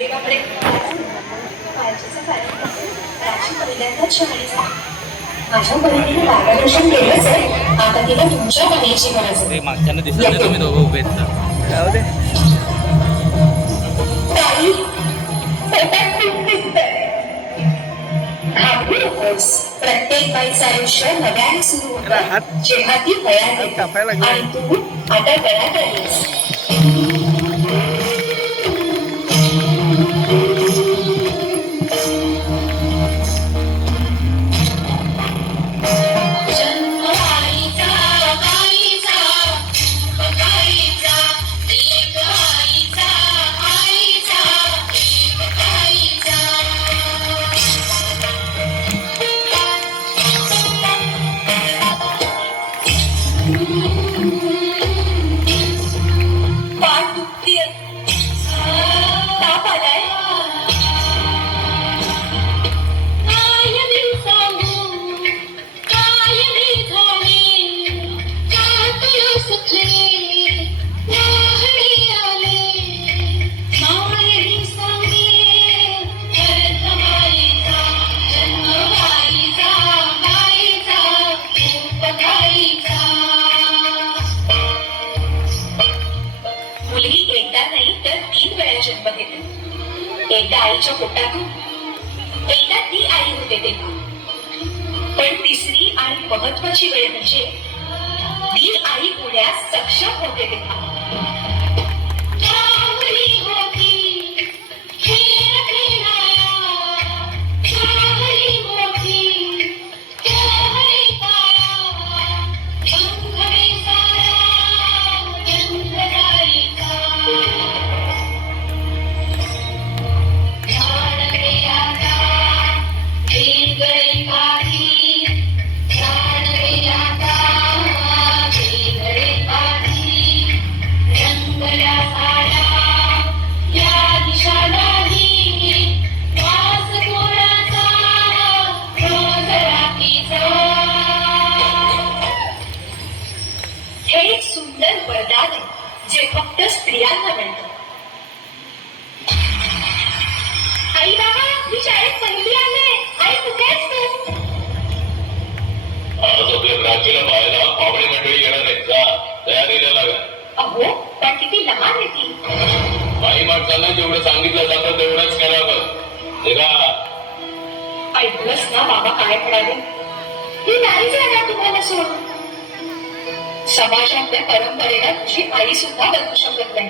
देवाकडे काळजीचा कार्यक्रम राशी पहिल्यांदाच शहाणी झाली. माझ्या बहिणीने मार्गदर्शन केलंच आहे. आता तिला तुमच्या पाण्याची गरज ते आहे. मागच्यानं दिसत नाही तुम्ही दोघं उभे आहेत तर. जाऊ दे. ताई, पोटात खूप दिसतंय. घाबरू नकोस. प्रत्येक बाईचं आयुष्य नव्याने सुरू होतं जेव्हा ती वयात येते. आणि तू आता वयात आलीस. पाठ दुखतीये. ताप आलाय. मुलगी एकदा नाही तर 3 वेळा जन्म घेते. एकदा आईच्या पोटातून, एकदा ती आई होते तेव्हा. पण तिसरी आणि महत्वाची वेळ म्हणजे ती आई होण्यास सक्षम होते तेव्हा. हे एक सुंदर वरदान आहे जे फक्त स्त्रियांना मिळतं. आई बाबा, मी शाळेत पहिली आले. आई कुठे आहेस तू? आज आपल्या प्राचीला पाहायला पाहुणे मंडळी येणार आहेत. जा, तयारीला लागा. अहो, पण किती लहान आहे ती. बाई माणसांना जेवढं सांगितलं जातं तेवढंच करावं. तेव्हा ऐकलंस ना बाबा काय म्हणाले? ती नाही जाणार तुम्हाला सोडून. समाजातल्या परंपरेला तुझी आई सुद्धा बदलू शकत नाही.